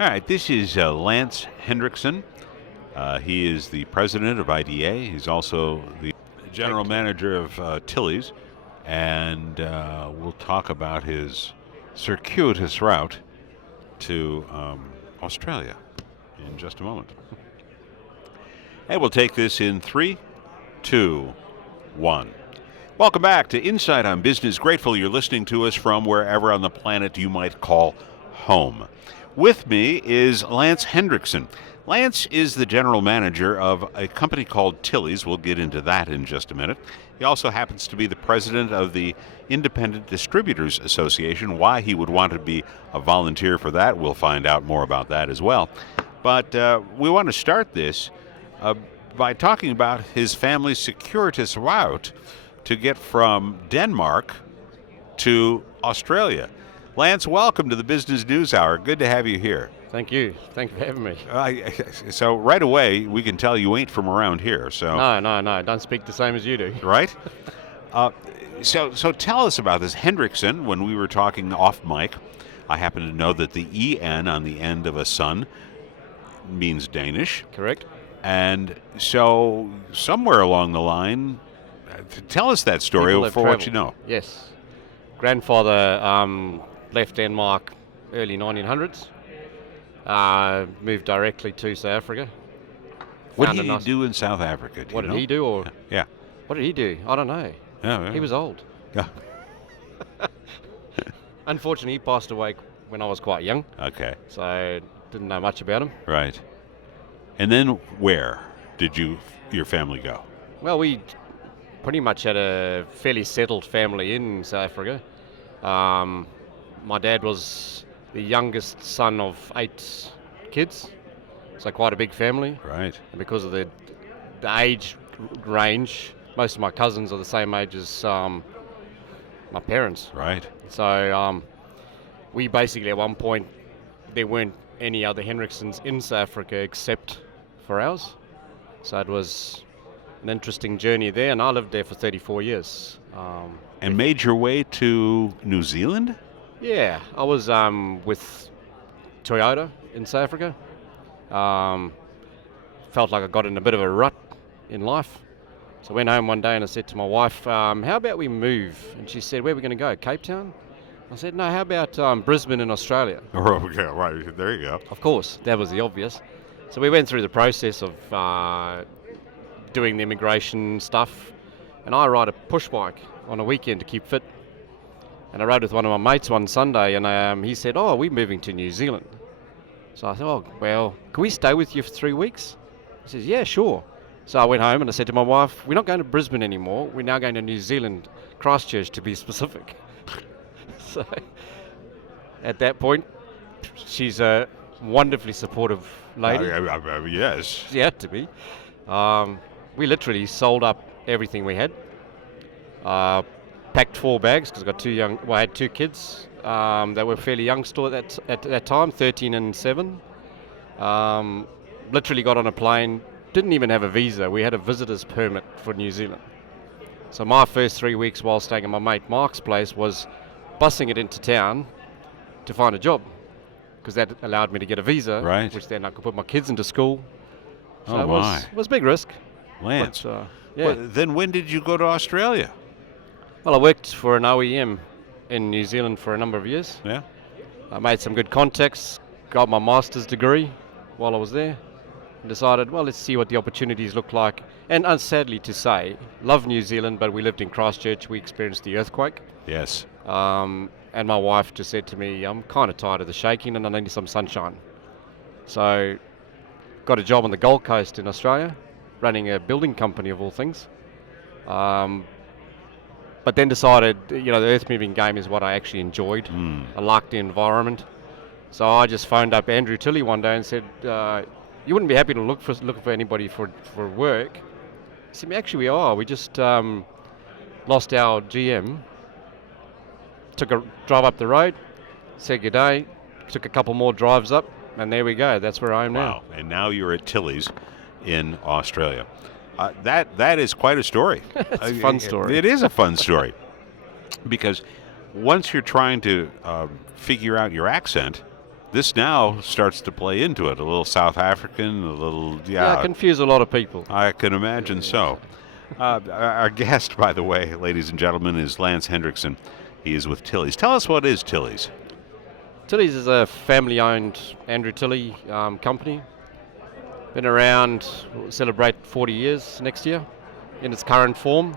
All right, this is Lance Hinrichsen. He is the president of IDA. He's also the general manager of Tilly's, and we'll talk about his circuitous route to Australia in just a moment. And we'll take this in 3, 2, 1. Welcome back to Insight on Business. Grateful you're listening to us from wherever on the planet you might call home. With me is Lance Hinrichsen. Lance is the general manager of a company called Tilly's. We'll get into that in just a minute. He also happens to be the president of the Independent Distributors Association. Why he would want to be a volunteer for that, we'll find out more about that as well. But we want to start this by talking about his family's circuitous route to get from Denmark to Australia. Lance, welcome to the Business News Hour. Good to have you here. Thank you. Thank you for having me. So right away, we can tell you ain't from around here. So No. Don't speak the same as you do. Right? So tell us about this. Hinrichsen, when we were talking off mic, I happen to know that the EN on the end of a son means Danish. Correct. And so somewhere along the line, tell us that story for what you know. Yes. Grandfather left Denmark early 1900s. Moved directly to South Africa. What did he do in South Africa? What did he do? Or yeah. What did he do? I don't know. Yeah. He was old. Yeah. Unfortunately, he passed away when I was quite young. Okay. So didn't know much about him. Right. And then where did your family go? Well, we pretty much had a fairly settled family in South Africa. My dad was the youngest son of 8 kids, so quite a big family. Right. And because of the age range, most of my cousins are the same age as my parents. Right. So we basically, at one point, there weren't any other Hinrichsens in South Africa except for ours. So it was an interesting journey there, and I lived there for 34 years. And made your way to New Zealand? Yeah, I was with Toyota in South Africa. Felt like I got in a bit of a rut in life. So I went home one day and I said to my wife, how about we move? And she said, where are we going to go, Cape Town? I said, no, how about Brisbane in Australia? Oh, okay, right, there you go. Of course, that was the obvious. So we went through the process of doing the immigration stuff, and I ride a push bike on a weekend to keep fit. And I rode with one of my mates one Sunday, and he said, oh, we're moving to New Zealand. So I thought, oh, well, can we stay with you for 3 weeks? He says, yeah, sure. So I went home and I said to my wife, we're not going to Brisbane anymore. We're now going to New Zealand, Christchurch to be specific. So at that point, she's a wonderfully supportive lady. Yes. She had to be. We literally sold up everything we had. Packed 4 bags because I had 2 kids that were fairly young still at that time, 13 and 7. Literally got on a plane, didn't even have a visa. We had a visitor's permit for New Zealand. So my first 3 weeks while staying at my mate Mark's place was bussing it into town to find a job, because that allowed me to get a visa, right, which then I could put my kids into school. So it was a big risk. Lance, but, yeah. Well, then when did you go to Australia? Well, I worked for an OEM in New Zealand for a number of years. Yeah. I made some good contacts, got my master's degree while I was there, and decided, well, let's see what the opportunities look like. And sadly to say, love New Zealand, but we lived in Christchurch. We experienced the earthquake. Yes. And my wife just said to me, I'm kind of tired of the shaking and I need some sunshine. So got a job on the Gold Coast in Australia, running a building company of all things. But then decided, the earth-moving game is what I actually enjoyed. I liked the environment. So I just phoned up Andrew Tilley one day and said, you wouldn't be happy to looking for anybody for work? He said, actually we are. We just lost our GM. Took a drive up the road, said good day, took a couple more drives up, and there we go. That's where I am now. Wow, and now you're at Tilly's in Australia. That is quite a story. It's a fun story. It is a fun story. Because once you're trying to figure out your accent, this now starts to play into it. A little South African, a little, Yeah, confuse a lot of people. I can imagine so. Our guest, by the way, ladies and gentlemen, is Lance Hinrichsen. He is with Tilly's. Tell us what is Tilly's. Tilly's is a family-owned Andrew Tilley company. Been around, we'll celebrate 40 years next year in its current form.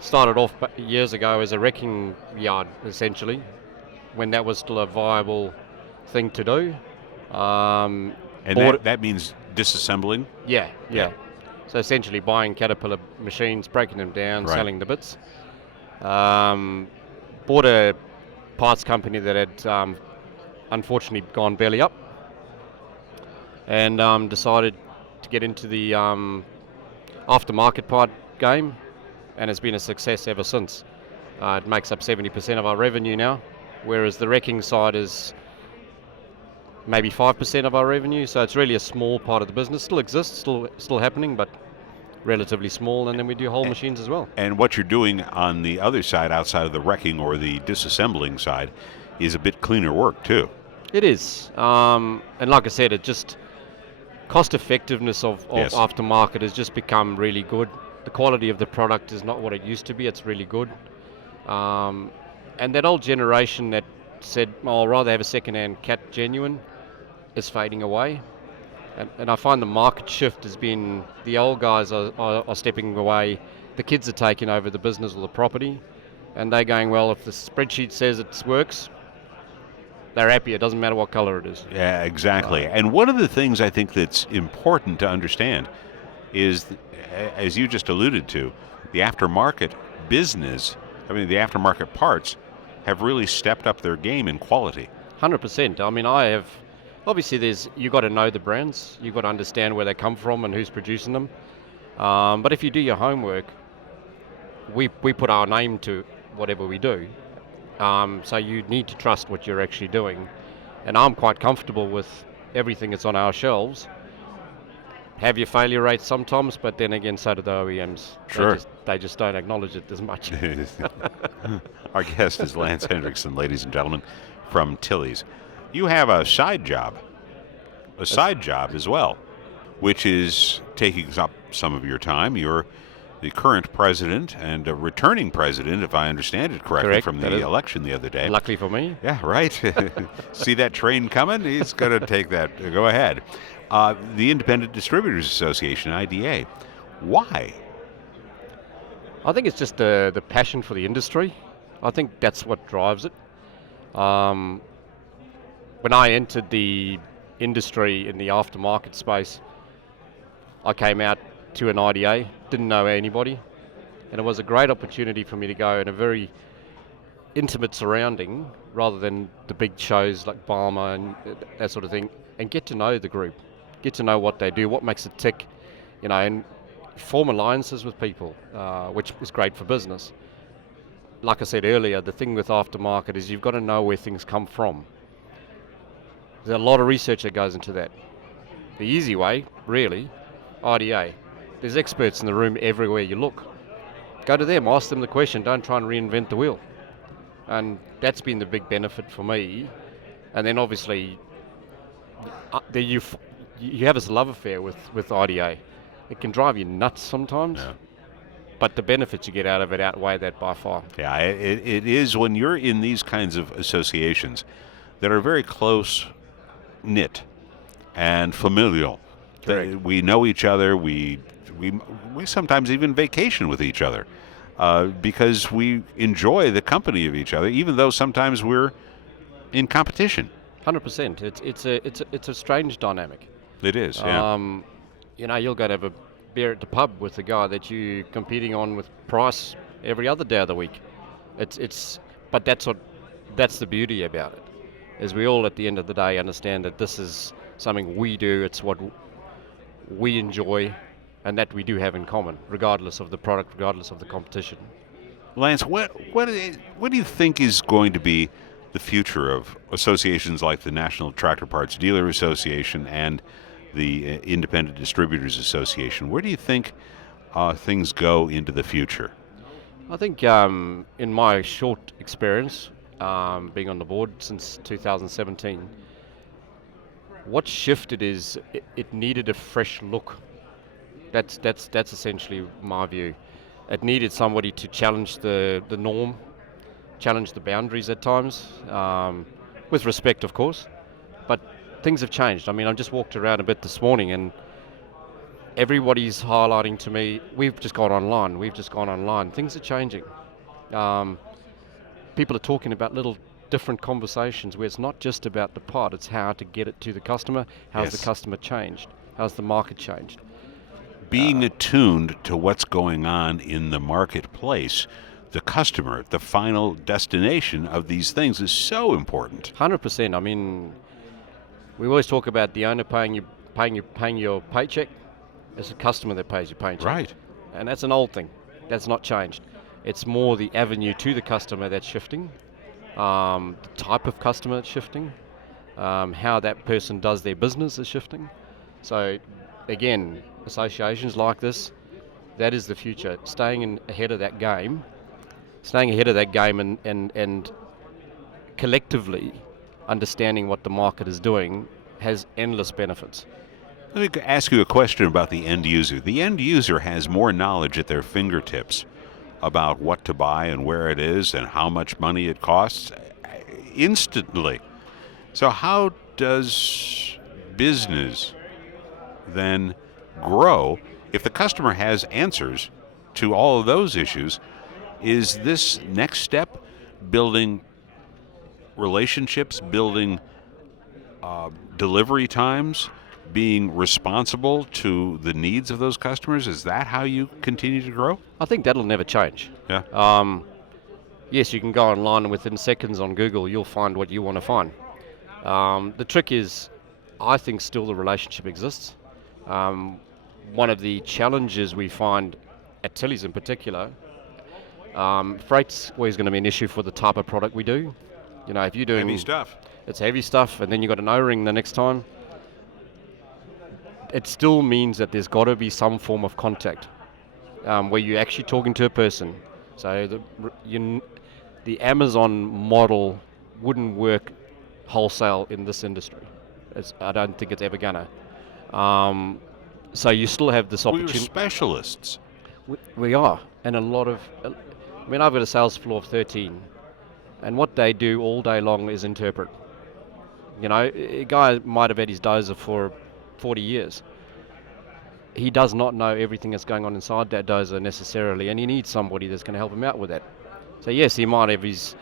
Started off years ago as a wrecking yard, essentially, when that was still a viable thing to do. And that means disassembling? Yeah. So essentially buying Caterpillar machines, breaking them down, Right. selling the bits. Bought a parts company that had unfortunately gone belly up, and decided to get into the aftermarket part game, and it's been a success ever since. It makes up 70% of our revenue now, whereas the wrecking side is maybe 5% of our revenue, so it's really a small part of the business. Still exists, still happening, but relatively small, and then we do whole machines as well. And what you're doing on the other side, outside of the wrecking or the disassembling side, is a bit cleaner work too. It is, and like I said, it just cost effectiveness of Yes. aftermarket has just become really good. The quality of the product is not what it used to be. It's really good, and that old generation that said, "Oh, I'll rather have a second-hand Cat genuine," is fading away. And I find the market shift has been the old guys are stepping away, the kids are taking over the business or the property, and they're going, well, if the spreadsheet says it works, they're happy. It doesn't matter what color it is. Yeah, exactly. And one of the things I think that's important to understand is, as you just alluded to, the aftermarket business, the aftermarket parts have really stepped up their game in quality. 100%. I mean, obviously you got to know the brands, you got to understand where they come from and who's producing them. But if you do your homework, we put our name to whatever we do. So you need to trust what you're actually doing. And I'm quite comfortable with everything that's on our shelves. Have your failure rates sometimes, but then again, so do the OEMs. Sure. They just don't acknowledge it as much. Our guest is Lance Hinrichsen, ladies and gentlemen, from Tilly's. You have a side job as well, which is taking up some of your time. You're the current president and a returning president, if I understand it correctly, Correct, from the election the other day. Luckily for me. Yeah, right. See that train coming? He's going to take that. Go ahead. The Independent Distributors Association, IDA. Why? I think it's just the passion for the industry. I think that's what drives it. When I entered the industry in the aftermarket space, I came out to an IDA, didn't know anybody, and it was a great opportunity for me to go in a very intimate surrounding rather than the big shows like Barmer and that sort of thing, and get to know the group, get to know what they do, what makes it tick, and form alliances with people, which is great for business. Like I said earlier, the thing with aftermarket is you've got to know where things come from. There's a lot of research that goes into that. The easy way, really, IDA. There's experts in the room everywhere you look. Go to them, ask them the question, don't try and reinvent the wheel. And that's been the big benefit for me. And then obviously, you have this love affair with IDA. It can drive you nuts sometimes. Yeah. But the benefits you get out of it outweigh that by far. Yeah, it is when you're in these kinds of associations that are very close knit and familial. Correct. We know each other. We sometimes even vacation with each other because we enjoy the company of each other, even though sometimes we're in competition. 100%. It's a strange dynamic. It is. Yeah. You'll go to have a beer at the pub with the guy that you're competing on with price every other day of the week. But that's the beauty about it, is we all at the end of the day understand that this is something we do. It's what we enjoy, and that we do have in common, regardless of the product, regardless of the competition. Lance, what do you think is going to be the future of associations like the National Tractor Parts Dealer Association and the Independent Distributors Association? Where do you think things go into the future? I think in my short experience, being on the board since 2017, What shifted is it needed a fresh look. That's essentially my view. It needed somebody to challenge the norm, challenge the boundaries at times, with respect, of course. But things have changed. I mean, I just walked around a bit this morning, and everybody's highlighting to me, we've just gone online. Things are changing. Um, People are talking about little different conversations where it's not just about the part, it's how to get it to the customer. How's the customer changed? How's the market changed? Being attuned to what's going on in the marketplace, the customer, the final destination of these things is so important. 100%. I mean, we always talk about the owner paying your paycheck. It's the customer that pays your paycheck. Right. And that's an old thing. That's not changed. It's more the avenue to the customer that's shifting, the type of customer that's shifting, how that person does their business is shifting. So, again, associations like this, that is the future. Staying ahead of that game and collectively understanding what the market is doing has endless benefits. Let me ask you a question about the end user. The end user has more knowledge at their fingertips about what to buy and where it is and how much money it costs instantly. So how does business then grow if the customer has answers to all of those issues? Is this next step building relationships, building delivery times, being responsible to the needs of those customers? Is that how you continue to grow? I think that'll never change. Yeah. Yes, you can go online and within seconds on Google you'll find what you want to find. The trick is, I think still the relationship exists. One of the challenges we find at Tilly's in particular, freight's always going to be an issue for the type of product we do. You know, if you're doing heavy stuff, it's heavy stuff, and then you got an O-ring the next time. It still means that there's got to be some form of contact where you're actually talking to a person. So the Amazon model wouldn't work wholesale in this industry. I don't think it's ever gonna. So you still have this opportunity. We're specialists. We are, and a lot of. I mean, I've got a sales floor of 13, and what they do all day long is interpret. You know, a guy might have had his dozer for 40 years. He does not know everything that's going on inside that dozer necessarily, and he needs somebody that's going to help him out with that. So yes, he might have his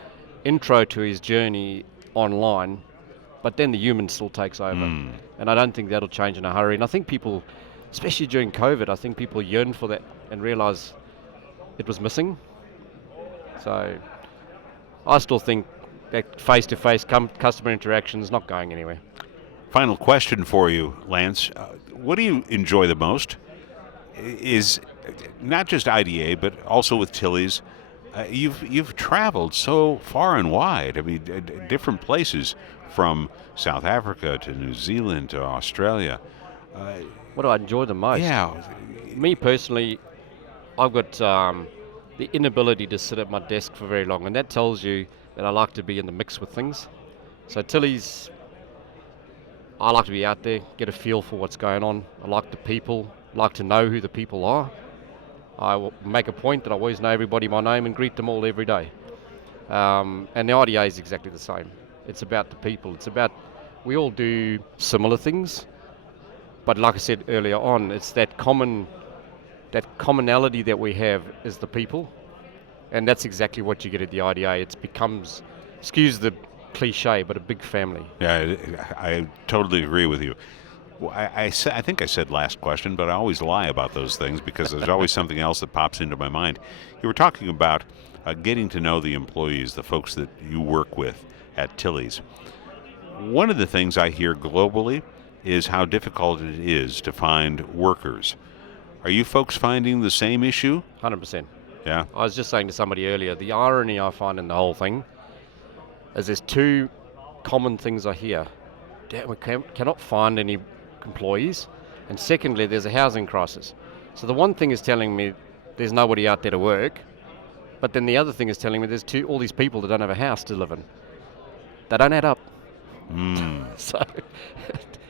intro to his journey online, but then the human still takes over. And I don't think that'll change in a hurry. And I think people, especially during COVID, I think people yearn for that and realise it was missing. So I still think that face-to-face customer interaction is not going anywhere. Final question for you, Lance. What do you enjoy the most? Is not just IDA, but also with Tilly's. You've traveled so far and wide. I mean, different places, from South Africa to New Zealand to Australia. What do I enjoy the most? Yeah. Me personally, I've got the inability to sit at my desk for very long, and that tells you that I like to be in the mix with things. So Tilly's, I like to be out there, get a feel for what's going on. I like the people, like to know who the people are. I will make a point that I always know everybody by name and greet them all every day. And the IDA is exactly the same. It's about the people. It's about, we all do similar things, but like I said earlier on, it's that commonality that we have is the people, and that's exactly what you get at the IDA. It becomes, excuse the cliche, but a big family. Yeah, I totally agree with you. Well, I think I said last question, but I always lie about those things because there's always something else that pops into my mind. You were talking about getting to know the employees, the folks that you work with at Tilly's. One of the things I hear globally is how difficult it is to find workers. Are you folks finding the same issue? 100%. Yeah. I was just saying to somebody earlier, the irony I find in the whole thing is there's two common things I hear. Damn, we cannot find any employees, and secondly, there's a housing crisis. So the one thing is telling me there's nobody out there to work, but then the other thing is telling me there's all these people that don't have a house to live in. They don't add up. So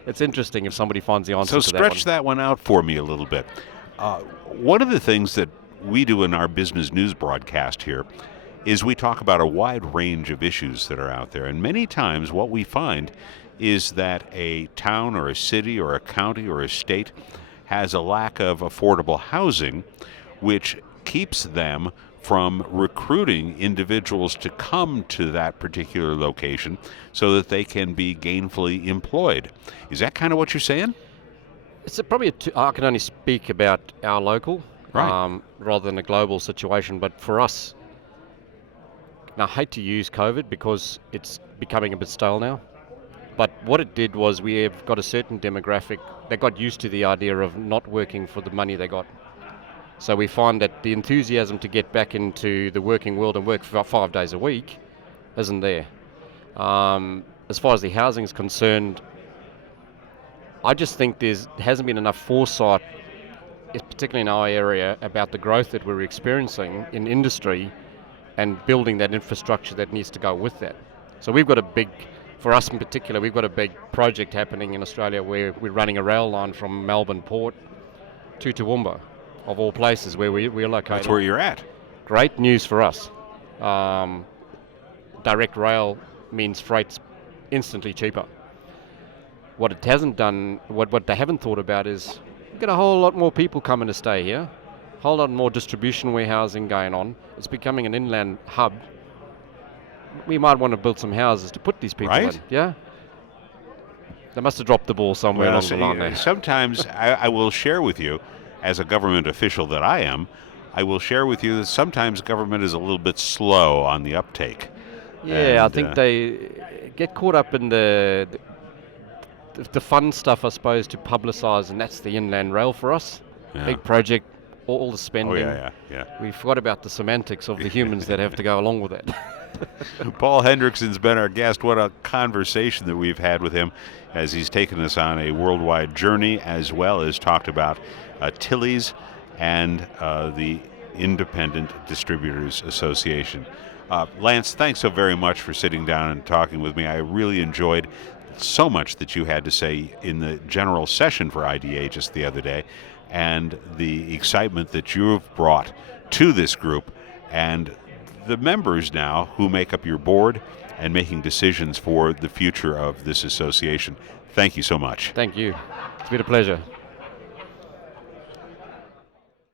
it's interesting if somebody finds the answer So to that one. stretch that one out for me a little bit. One of the things that we do in our business news broadcast here is we talk about a wide range of issues that are out there. And many times what we find is that a town or a city or a county or a state has a lack of affordable housing, which keeps them from recruiting individuals to come to that particular location so that they can be gainfully employed. Is that kind of what you're saying? It's probably I can only speak about our local, Right. rather than a global situation. But for us, and I hate to use COVID because it's becoming a bit stale now. But what it did was we have got a certain demographic that got used to the idea of not working for the money they got. So we find that the enthusiasm to get back into the working world and work for 5 days a week isn't there. As far as the housing is concerned, I just think there hasn't been enough foresight, particularly in our area, about the growth that we're experiencing in industry and building that infrastructure that needs to go with that. So we've got for us in particular, we've got a big project happening in Australia where we're running a rail line from Melbourne Port to Toowoomba, of all places where we're located. That's where you're at. Great news for us. Direct rail means freight's instantly cheaper. What it hasn't done, what they haven't thought about is get a whole lot more people coming to stay here, a whole lot more distribution warehousing going on. It's becoming an inland hub. We might want to build some houses to put these people Right. in. Yeah. They must have dropped the ball somewhere along the line there. Sometimes I will share with you, as a government official that I am, I will share with you that sometimes government is a little bit slow on the uptake. Yeah, I And, think they get caught up in the fun stuff, I suppose, to publicise, and that's the inland rail for us. Yeah. Big project, all the spending. Oh, yeah. We forgot about the semantics of the humans that have to go along with it. Paul Hinrichsen's been our guest. What a conversation that we've had with him as he's taken us on a worldwide journey, as well as talked about Tilly's and the Independent Distributors Association. Lance, thanks so very much for sitting down and talking with me. I really enjoyed so much that you had to say in the general session for IDA just the other day, and the excitement that you've brought to this group and the members now who make up your board and making decisions for the future of this association. Thank you so much. Thank you. It's been a pleasure.